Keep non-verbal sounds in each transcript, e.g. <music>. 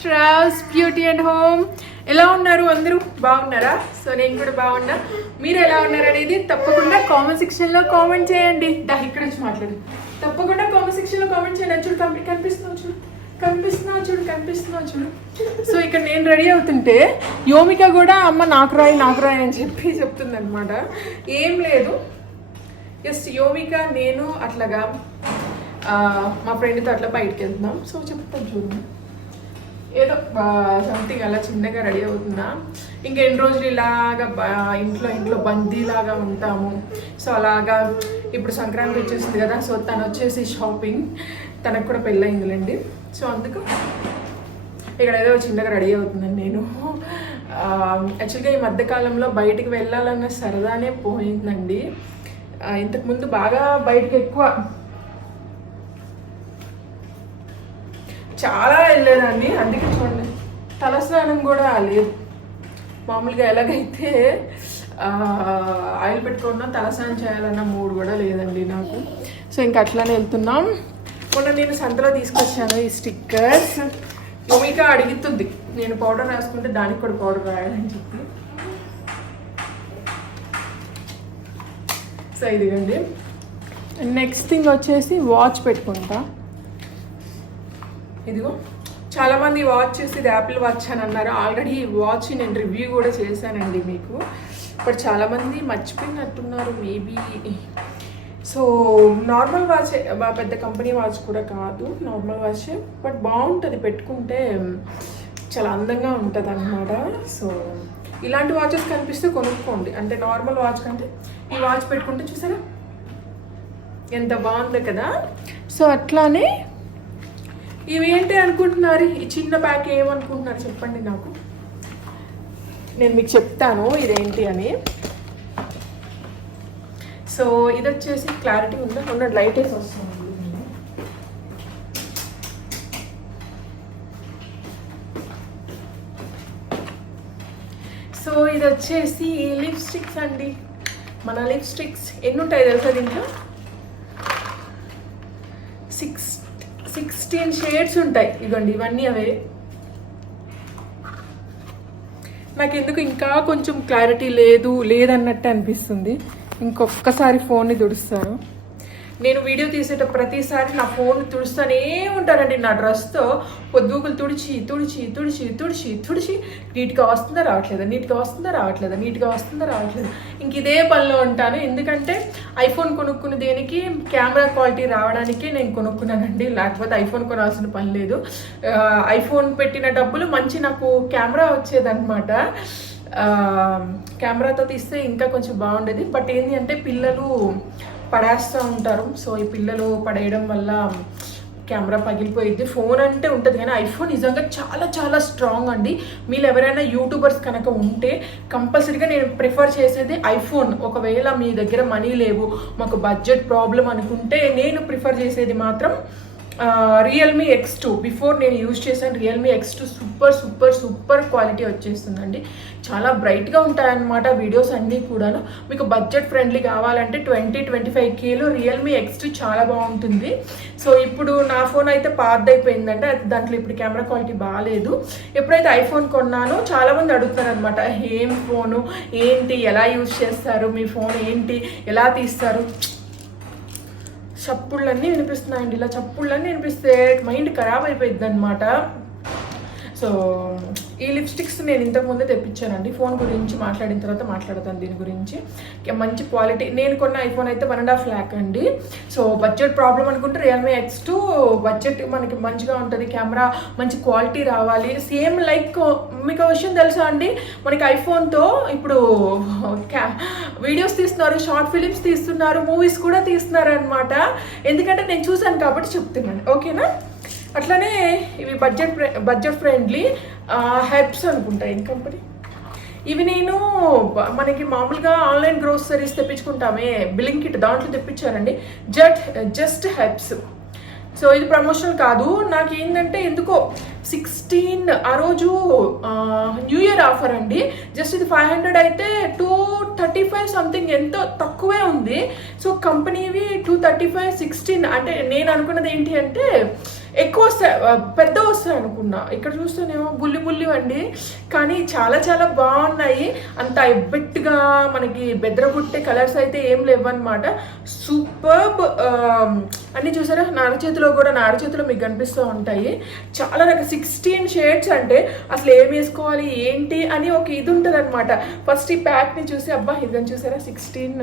Shravs beauty and home ఎలా ఉన్నారు అందరూ? బాగున్నారా? సో నేను కూడా బాగున్నా. మీరు ఎలా ఉన్నారు అనేది తప్పకుండా కామెంట్ సెక్షన్లో కామెంట్ చేయండి. దా ఇక్కడ నుంచి మాట్లాడు. తప్పకుండా కామెంట్ సెక్షన్లో కామెంట్ చేయండి. చూడు కనిపి- కనిపిస్తున్నావు చూడు. కనిపిస్తున్నావు చూడు కనిపిస్తున్నావు చూడు. సో ఇక్కడ నేను రెడీ అవుతుంటే యోమిక కూడా అమ్మ నాకు రాయి నాకు రాయి అని చెప్పి చెప్తుంది అనమాట ఏం లేదు. జస్ట్ యోమిక నేను అట్లాగా మా ఫ్రెండ్తో అట్లా బయటకు వెళ్తున్నాం. సో చెప్తాను చూడండి ఏదో సంథింగ్ అలా చిన్నగా రెడీ అవుతున్నా ఇంకా ఎన్ని రోజులు ఇలాగా ఇంట్లో ఇంట్లో బందీలాగా ఉంటాము. సో అలాగా ఇప్పుడు సంక్రాంతి వచ్చేసింది కదా సో తను వచ్చేసి షాపింగ్ తనకు కూడా పెళ్ళయిందిలేండి. సో అందుకు ఇక్కడ ఏదో చిన్నగా రెడీ అవుతుందని నేను. యాక్చువల్గా ఈ మధ్యకాలంలో బయటికి వెళ్ళాలన్న సరదానే పోయిందండి. ఇంతకుముందు బాగా బయటకు ఎక్కువ చాలా వెళ్ళానండి. అందుకే చూడండి. తలస్నానం కూడా లేదు. మామూలుగా ఎలాగైతే ఆయిల్ పెట్టుకున్నా తలస్నానం చేయాలన్న మూడు కూడా లేదండి నాకు. సో ఇంకా అట్లానే వెళ్తున్నాం. మొన్న నేను సంతలో తీసుకొచ్చాను ఈ స్టిక్కర్స్. భూమిక అడుగుతుంది. నేను పౌడర్ రాసుకుంటే దానికి కూడా పౌడర్ రాయాలని చెప్పి. సో ఇదిగండి. నెక్స్ట్ థింగ్ వచ్చేసి వాచ్ పెట్టుకుంటా. ఇదిగో చాలామంది వాచ్ చేసి ఇది యాపిల్ వాచ్ అని అన్నారు. ఆల్రెడీ ఈ వాచ్ నేను రివ్యూ కూడా చేశానండి మీకు. బట్ చాలామంది మర్చిపోయినట్టున్నారు మేబీ సో నార్మల్ వాచ్ పెద్ద కంపెనీ వాచ్ కూడా కాదు నార్మల్ వాచ్ బట్ బాగుంటుంది పెట్టుకుంటే చాలా అందంగా ఉంటుంది అనమాట సో ఇలాంటి వాచెస్ కనిపిస్తే కొనుక్కోండి. అంటే నార్మల్ వాచ్ కంటే ఈ వాచ్ పెట్టుకుంటే చూసారా? ఎంత బాగుంది కదా. సో అట్లానే ఇవి ఏంటి అనుకుంటున్నారు? ఈ చిన్న బ్యాగ్ ఏమనుకుంటున్నారు? చెప్పండి నాకు. నేను మీకు చెప్తాను ఇదేంటి అని. సో ఇది వచ్చేసి క్లారిటీ ఉందా? ఉన్న లైట్ వేసి వస్తుంది సో ఇది వచ్చేసి లిప్స్టిక్స్ అండి. మన లిప్స్టిక్స్ ఎన్ని ఉంటాయి తెలుసా దీంట్లో? సిక్స్టీన్ షేడ్స్ ఉంటాయి. ఇవ్వండి ఇవన్నీ అవే. నాకు ఎందుకు ఇంకా కొంచెం క్లారిటీ లేదు లేదన్నట్టు అనిపిస్తుంది. ఇంకొకసారి ఫోన్ని దుడుస్తాను నేను వీడియో తీసేట ప్రతిసారి నా ఫోన్ తుడుస్తూనే ఉంటానండి. నా డ్రెస్తో పొద్దుగులు తుడిచి తుడిచి తుడిచి తుడిచి తుడిచి నీట్గా వస్తుందా రావట్లేదా? నీట్గా వస్తుందా రావట్లేదా? నీట్గా వస్తుందా రావట్లేదు? ఇంక ఇదే పనిలో ఉంటాను. ఎందుకంటే ఐఫోన్ కొనుక్కున్న దేనికి కెమెరా క్వాలిటీ రావడానికి నేను కొనుక్కున్నానండి. లేకపోతే ఐఫోన్ కొనాల్సిన పని లేదు. ఐఫోన్ పెట్టిన డబ్బులు మంచి నాకు కెమెరా వచ్చేదన్నమాట. కెమెరాతో తీస్తే ఇంకా కొంచెం బాగుండేది. బట్ ఏంటి అంటే పిల్లలు పడేస్తూ ఉంటారు. సో ఈ పిల్లలు పడేయడం వల్ల కెమెరా పగిలిపోయింది ఫోన్ అంటే ఉంటుంది కానీ ఐఫోన్ నిజంగా చాలా చాలా స్ట్రాంగ్ అండి. మీరు ఎవరైనా యూట్యూబర్స్ కనుక ఉంటే కంపల్సరీగా నేను ప్రిఫర్ చేసేది ఐఫోన్. ఒకవేళ మీ దగ్గర మనీ లేవు మాకు బడ్జెట్ ప్రాబ్లం అనుకుంటే నేను ప్రిఫర్ చేసేది మాత్రం రియల్మీ ఎక్స్ టూ బిఫోర్ నేను యూజ్ చేశాను Realme X two super super super quality వచ్చేస్తుందండి. చాలా బ్రైట్గా ఉంటాయన్నమాట వీడియోస్ అన్నీ కూడాను. మీకు బడ్జెట్ ఫ్రెండ్లీ కావాలంటే ట్వంటీ ట్వంటీ ఫైవ్ కేలో రియల్మీ ఎక్స్ టూ చాలా బాగుంటుంది. సో ఇప్పుడు నా ఫోన్ అయితే పాతదైపోయిందంటే అది దాంట్లో ఇప్పుడు కెమెరా క్వాలిటీ బాగాలేదు ఎప్పుడైతే ఐఫోన్ కొన్నానో చాలామంది అడుగుతారు అనమాట ఏం ఫోను ఏంటి? ఎలా యూజ్ చేస్తారు? మీ ఫోన్ ఏంటి? ఎలా తీస్తారు? చప్పుళ్ళన్నీ వినిపిస్తున్నాయండి. ఇలా చప్పుళ్ళన్నీ వినిపిస్తే మైండ్ ఖరాబ్ అయిపోయింది అనమాట సో ఈ లిప్స్టిక్స్ నేను ఇంతకు ముందే తెప్పించానండి. ఫోన్ గురించి మాట్లాడిన తర్వాత మాట్లాడతాను దీని గురించి. మంచి క్వాలిటీ నేను కొన్న ఐఫోన్ అయితే వన్ అండ్ హాఫ్ ల్యాక్ అండి. సో బడ్జెట్ ప్రాబ్లం అనుకుంటే రియల్మీ ఎక్స్ టూ బడ్జెట్ మనకి మంచిగా ఉంటుంది. కెమెరా మంచి క్వాలిటీ రావాలి. సేమ్ లైక్ మీకు విషయం తెలుసా అండి? మనకి ఐఫోన్తో ఇప్పుడు క్యా వీడియోస్ తీస్తున్నారు షార్ట్ ఫిలిమ్స్ తీస్తున్నారు మూవీస్ కూడా తీస్తున్నారు అనమాట ఎందుకంటే నేను చూశాను కాబట్టి చెప్తున్నాను. ఓకేనా అట్లానే ఇవి బడ్జెట్ బడ్జెట్ ఫ్రెండ్లీ హెబ్స్ అనుకుంటా ఏం కంపెనీ? ఇవి నేను మనకి మామూలుగా ఆన్లైన్ గ్రోసరీస్ తెప్పించుకుంటామే బిల్లింగ్ కిట్ దాంట్లో తెప్పించారండి జట్ జస్ట్ హెబ్స్ సో ఇది ప్రమోషన్ కాదు. నాకు ఏంటంటే ఎందుకో సిక్స్టీన్ ఆ రోజు న్యూ ఇయర్ ఆఫర్ అండి. జస్ట్ ఇది ఫైవ్ హండ్రెడ్ అయితే టూ థర్టీ ఫైవ్ సంథింగ్ ఎంతో తక్కువే ఉంది. సో కంపెనీవి టూ థర్టీ ఫైవ్ సిక్స్టీన్ అంటే నేను అనుకున్నది ఏంటి అంటే ఎక్కువ వస్తాయి పెద్ద వస్తాయి అనుకున్నా. ఇక్కడ చూస్తేనేమో బుల్లి బుల్లి అండి. కానీ చాలా చాలా బాగున్నాయి. అంత ఎబ్బెట్టుగా మనకి బెదరగొట్టే కలర్స్ అయితే ఏం లేవన్నమాట. సూపర్బ్ అన్నీ చూసారా? నారచేతిలో కూడా నారచేతిలో మీకు కనిపిస్తూ ఉంటాయి. చాలా రకాల సిక్స్టీన్ షేడ్స్ అంటే అసలు ఏం వేసుకోవాలి ఏంటి అని ఒక ఇది ఉంటుంది అనమాట ఫస్ట్ ఈ ప్యాక్ని చూసి అబ్బా ఇదని చూసారా? సిక్స్టీన్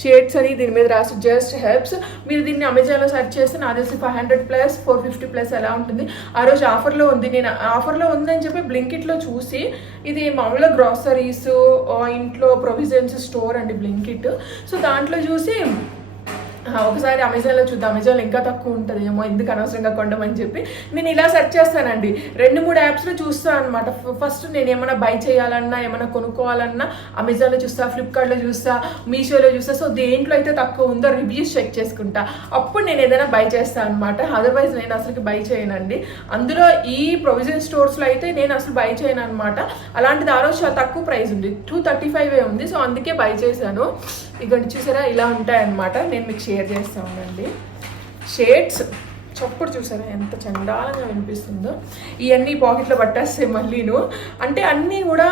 షేడ్స్ um, అని దీని మీద రాసి జస్ట్ హెల్ప్స్ మీరు దీన్ని అమెజాన్లో సెర్చ్ చేస్తే నా తెలిసి five hundred plus four fifty plus ఎలా ఉంటుంది. ఆ రోజు ఆఫర్లో ఉంది. నేను ఆఫర్లో ఉందని చెప్పి బ్లింకిట్లో చూసి ఇది మామూలుగా గ్రాసరీస్ ఇంట్లో ప్రొవిజన్స్ స్టోర్ అండి బ్లింకిట్ సో దాంట్లో చూసి ఒకసారి అమెజాన్లో చూద్దాం. అమెజాన్లో ఇంకా తక్కువ ఉంటుంది. ఏమో ఎందుకు అనవసరంగా కొండమని చెప్పి నేను ఇలా సెర్చ్ చేస్తానండి. రెండు మూడు యాప్స్లో చూస్తాను అనమాట ఫస్ట్ నేను ఏమైనా బై చేయాలన్నా ఏమైనా కొనుక్కోవాలన్నా అమెజాన్లో చూస్తా ఫ్లిప్కార్ట్లో చూస్తా మీషోలో చూస్తా. సో దేంట్లో అయితే తక్కువ ఉందో రివ్యూస్ చెక్ చేసుకుంటా. అప్పుడు నేను ఏదైనా బై చేస్తాను అనమాట అదర్వైజ్ నేను అసలు బై చేయనండి. అందులో ఈ ప్రొవిజన్ స్టోర్స్లో అయితే నేను అసలు బై చేయను అనమాట అలాంటిది ఆ రోజు తక్కువ ప్రైస్ ఉంది. టూ థర్టీ ఫైవ్ ఉంది. సో అందుకే బై చేశాను. ఇగోండి చూసారా ఇలా ఉంటాయన్నమాట. నేను మీకు షేర్ చేస్తా ఉండండి. షేడ్స్ చప్పుడు చూసారా ఎంత చండాలంగా వినిపిస్తుందో. ఇవన్నీ పాకెట్లో పట్టేస్తే మళ్ళీను. అంటే అన్నీ కూడా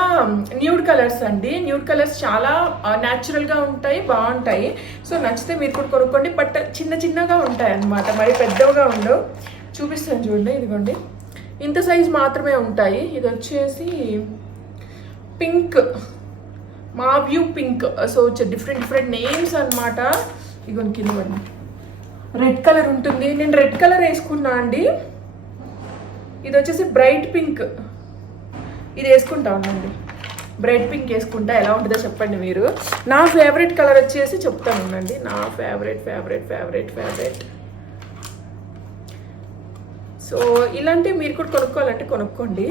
న్యూడ్ కలర్స్ అండి. న్యూడ్ కలర్స్ చాలా న్యాచురల్గా ఉంటాయి బాగుంటాయి. సో నచ్చితే మీరు కూడా కొనుక్కోండి. బట్ చిన్న చిన్నగా ఉంటాయి అన్నమాట మరి పెద్దవిగా ఉండవు. చూపిస్తాను చూడండి ఇదిగోండి. ఇంత సైజ్ మాత్రమే ఉంటాయి. ఇది వచ్చేసి pink. Mauve pink. So different different names అనమాట ఇగోని కింద రెడ్ కలర్ ఉంటుంది. నేను రెడ్ కలర్ వేసుకున్నా అండి. ఇది వచ్చేసి బ్రైట్ పింక్ ఇది వేసుకుంటా ఉండండి. బ్రైట్ పింక్ వేసుకుంటా. ఎలా ఉంటుందో చెప్పండి మీరు. నా ఫేవరెట్ కలర్ వచ్చేసి చెప్తాను ఉండండి. నా favourite favourite favourite favourite so ఇలాంటివి మీరు కూడా కొనుక్కోవాలంటే కొనుక్కోండి.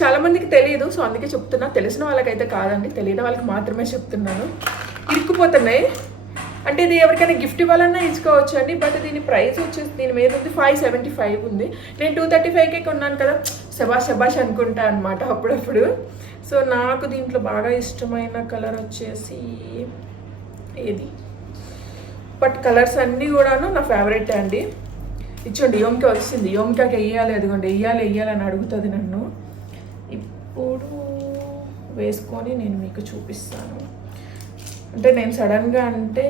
చాలా మందికి తెలియదు సో అందుకే చెప్తున్నా. తెలిసిన వాళ్ళకైతే కాదండి తెలియని వాళ్ళకి మాత్రమే చెప్తున్నాను. ఇరుక్కుపోతున్నాయి. అంటే ఇది ఎవరికైనా గిఫ్ట్ ఇవ్వాలన్నా ఇచ్చుకోవచ్చు అండి బట్ దీని ప్రైస్ వచ్చేసి దీని మీద ఉంది ఫైవ్ సెవెంటీ ఫైవ్ ఉంది. నేను టూ థర్టీ ఫైవ్కే కొన్నాను కదా శబాష్ శబాష్ అనుకుంటా అనమాట అప్పుడప్పుడు. సో నాకు దీంట్లో బాగా ఇష్టమైన కలర్ వచ్చేసి ఏది? బట్ కలర్స్ అన్నీ కూడాను నా ఫేవరెట్ అండి. ఇచ్చోండి యోమిక వచ్చింది యోమికకి వెయ్యాలి అదిగోండి వెయ్యాలి వెయ్యాలి అని అడుగుతుంది నన్ను. ఇప్పుడు వేసుకొని నేను మీకు చూపిస్తాను. అంటే నేను సడన్గా అంటే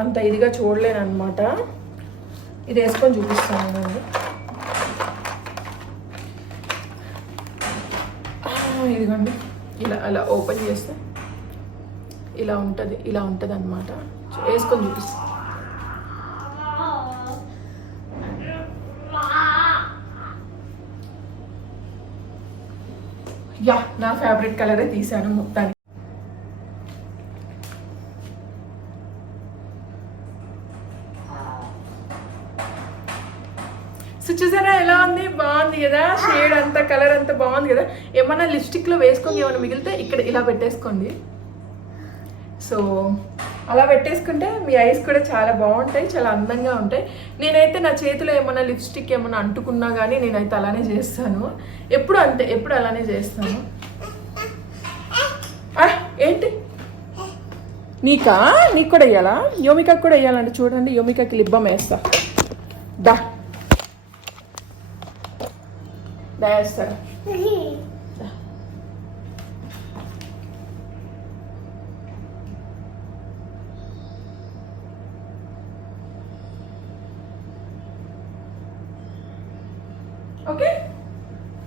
అంత ఇదిగా చూడలేను అనమాట ఇది వేసుకొని చూపిస్తాను నేను ఇదిగోండి. ఇలా అలా ఓపెన్ చేస్తే ఇలా ఉంటుంది ఇలా ఉంటుంది అనమాట వేసుకొని చూపిస్తాను యా నా ఫేవరెట్ కలరే తీసాను మొత్తానికి. సో చూసారా ఎలా ఉంది? బాగుంది కదా? షేడ్ అంతా కలర్ అంతా బాగుంది కదా? ఏమన్నా లిప్స్టిక్లో వేసుకొని ఏమైనా మిగిలితే ఇక్కడ ఇలా పెట్టేసుకోండి. సో అలా పెట్టేసుకుంటే మీ ఐస్ కూడా చాలా బాగుంటాయి చాలా అందంగా ఉంటాయి. నేనైతే నా చేతిలో ఏమన్నా లిప్స్టిక్ ఏమన్నా అంటుకున్నా కానీ నేనైతే అలానే చేస్తాను. ఎప్పుడు అంతే ఎప్పుడు అలానే చేస్తాను. ఆ, ఏంటి? నీకా? నీకు కూడా వేయాలా యోమికకు కూడా వేయాలంటే చూడండి యోమికకి లిబ్బం వేస్తా. దా. దా వేస్తారా <laughs>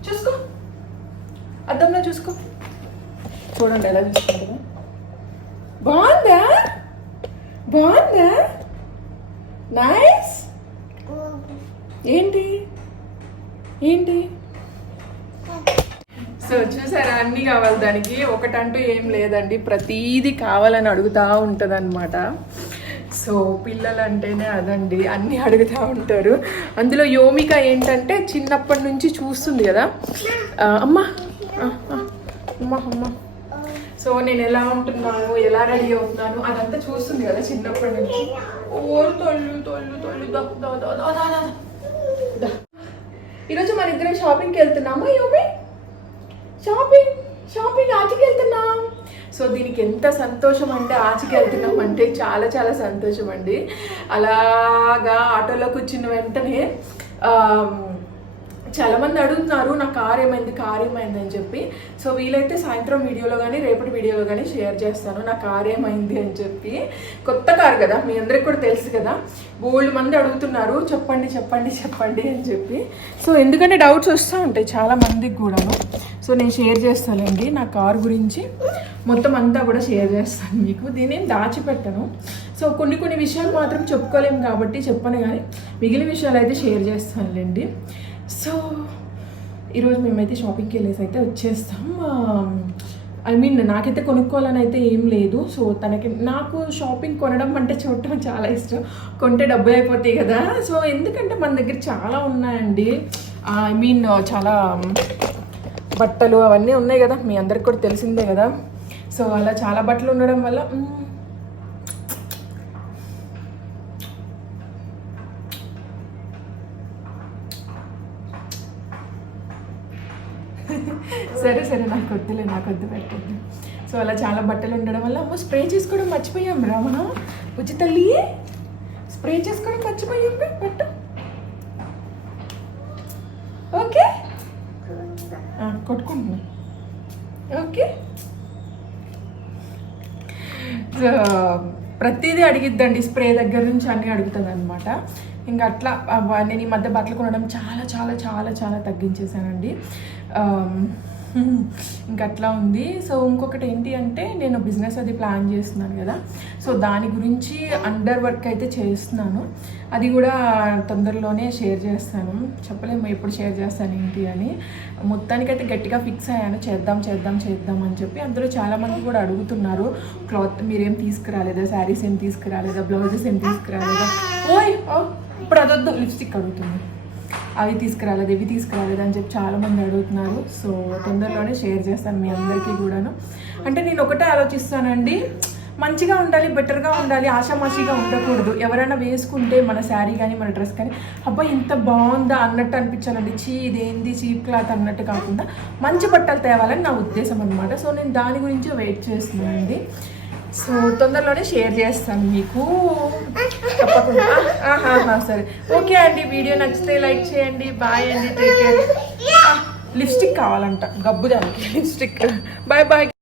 చూసుకో. అద్దంలో చూసుకో. చూడండి ఎలా చూసుకుంటుందా. బాగుందా? బాగుందా? నైస్ ఏంటి? ఏంటి? సో చూసారా? అన్నీ కావాలి దానికి. ఒకటంటూ ఏం లేదండి. ప్రతీది కావాలని అడుగుతూ ఉంటుంది అనమాట సో పిల్లలు అంటేనే అదండి అన్నీ అడుగుతూ ఉంటారు. అందులో యోమిక ఏంటంటే చిన్నప్పటి నుంచి చూస్తుంది కదా. అమ్మా అమ్మా సో నేను ఎలా ఉంటున్నాను ఎలా రెడీ అవుతున్నాను అదంతా చూస్తుంది కదా చిన్నప్పటి నుంచి. ఓ తొల్లు తొల్లు తొల్లు ఈరోజు మన ఇద్దరం షాపింగ్కి వెళ్తున్నామా యోమి? షాపింగ్ షాపింగ్ ఆచికి వెళ్తున్నాం. సో దీనికి ఎంత సంతోషం అంటే ఆచికి వెళ్తున్నాం అంటే చాలా చాలా సంతోషం అండి అలాగా ఆటోలో కూర్చున్న వెంటనే చాలా మంది అడుగుతున్నారు నా కార్ ఏమైంది కార్ ఏమైంది? అని చెప్పి. సో వీలైతే సాయంత్రం వీడియోలో కానీ రేపటి వీడియోలో కానీ షేర్ చేస్తాను. నా కార్ ఏమైంది? అని చెప్పి. కొత్త కార్ కదా మీ అందరికి కూడా తెలుసు కదా. బోల్డ్ మంది అడుగుతున్నారు చెప్పండి చెప్పండి చెప్పండి అని చెప్పి. సో ఎందుకంటే డౌట్స్ వస్తూ ఉంటాయి చాలా మందికి కూడాను. సో నేను షేర్ చేస్తానండి నా కార్ గురించి. మొత్తం అంతా కూడా షేర్ చేస్తాను మీకు. దీన్ని దాచిపెట్టను. సో కొన్ని కొన్ని విషయాలు మాత్రం చెప్పుకోలేము కాబట్టి చెప్పను కానీ మిగిలిన విషయాలు అయితే షేర్ చేస్తానులేండి. సో ఈరోజు మేమైతే షాపింగ్కి వెళ్ళేసి అయితే వచ్చేస్తాం ఐ మీన్ నాకైతే కొనుక్కోవాలని అయితే ఏం లేదు. సో తనకి నాకు షాపింగ్ కొనడం అంటే చూడటం చాలా ఇష్టం. కొంటే డబ్బులు అయిపోతాయి కదా. సో ఎందుకంటే మన దగ్గర చాలా ఉన్నాయండి. ఐ మీన్ చాలా బట్టలు అవన్నీ ఉన్నాయి కదా. మీ అందరికి కూడా తెలిసిందే కదా. సో అలా చాలా బట్టలు ఉండడం వల్ల సరే సరే నాకు వద్దులే నాకు వద్దు పెట్టద్దు సో అలా చాలా బట్టలు ఉండడం వల్ల అమ్మ స్ప్రే చేసుకోవడం మర్చిపోయాం రా మనం. వచ్చి స్ప్రే చేసుకోవడం మర్చిపోయాం రా ఓకే? కొట్టుకుంటున్నా. ఓకే? సో ప్రతిదీ అడిగిద్దండి స్ప్రే దగ్గర నుంచి అన్నీ అడుగుతుంది అనమాట ఇంకా అట్లా నేను ఈ మధ్య బట్టలు కొనడం చాలా చాలా చాలా చాలా తగ్గించేసానండి <laughs> ఇంకా అట్లా ఉంది. సో ఇంకొకటి ఏంటి అంటే నేను బిజినెస్ అది ప్లాన్ చేస్తున్నాను కదా. సో దాని గురించి అండర్ వర్క్ అయితే చేస్తున్నాను. అది కూడా తొందరలోనే షేర్ చేస్తాను. చెప్పలేము ఎప్పుడు షేర్ చేస్తాను ఏంటి అని. మొత్తానికైతే గట్టిగా ఫిక్స్ అయ్యాను. చేద్దాం చేద్దాం చేద్దాం అని చెప్పి అందులో చాలామంది కూడా అడుగుతున్నారు. క్లాత్ మీరేం తీసుకురాలేదా? శారీస్ ఏం తీసుకురాలేదా? బ్లౌజెస్ ఏం తీసుకురాలేదా? ఓయ్ ఇప్పుడు అదొద్దు. లిప్స్టిక్ అడుగుతుంది అవి తీసుకురాలేదు ఇవి తీసుకురాలేదు అని చెప్పి చాలామంది అడుగుతున్నారు. సో తొందరలోనే షేర్ చేస్తాను మీ అందరికీ కూడాను. అంటే నేను ఒకటే ఆలోచిస్తానండి మంచిగా ఉండాలి బెటర్గా ఉండాలి ఆషామాషిగా ఉండకూడదు. ఎవరైనా వేసుకుంటే మన శారీ కానీ మన డ్రెస్ కానీ అబ్బా ఇంత బాగుందా అన్నట్టు అనిపించాలండి. చీ ఇదేంది చీప్ క్లాత్ అన్నట్టు కాకుండా మంచి బట్టలు తేవాలని నా ఉద్దేశం అనమాట సో నేను దాని గురించి వెయిట్ చేస్తున్నానండి. సో తొందరలోనే షేర్ చేస్తాను మీకు. తప్పకుండా. సరే. ఓకే అండి వీడియో నచ్చితే లైక్ చేయండి. బాయ్ అండి టేక్ కేర్ లిప్స్టిక్ కావాలంట గబ్బు దానికి లిప్స్టిక్. Bye bye.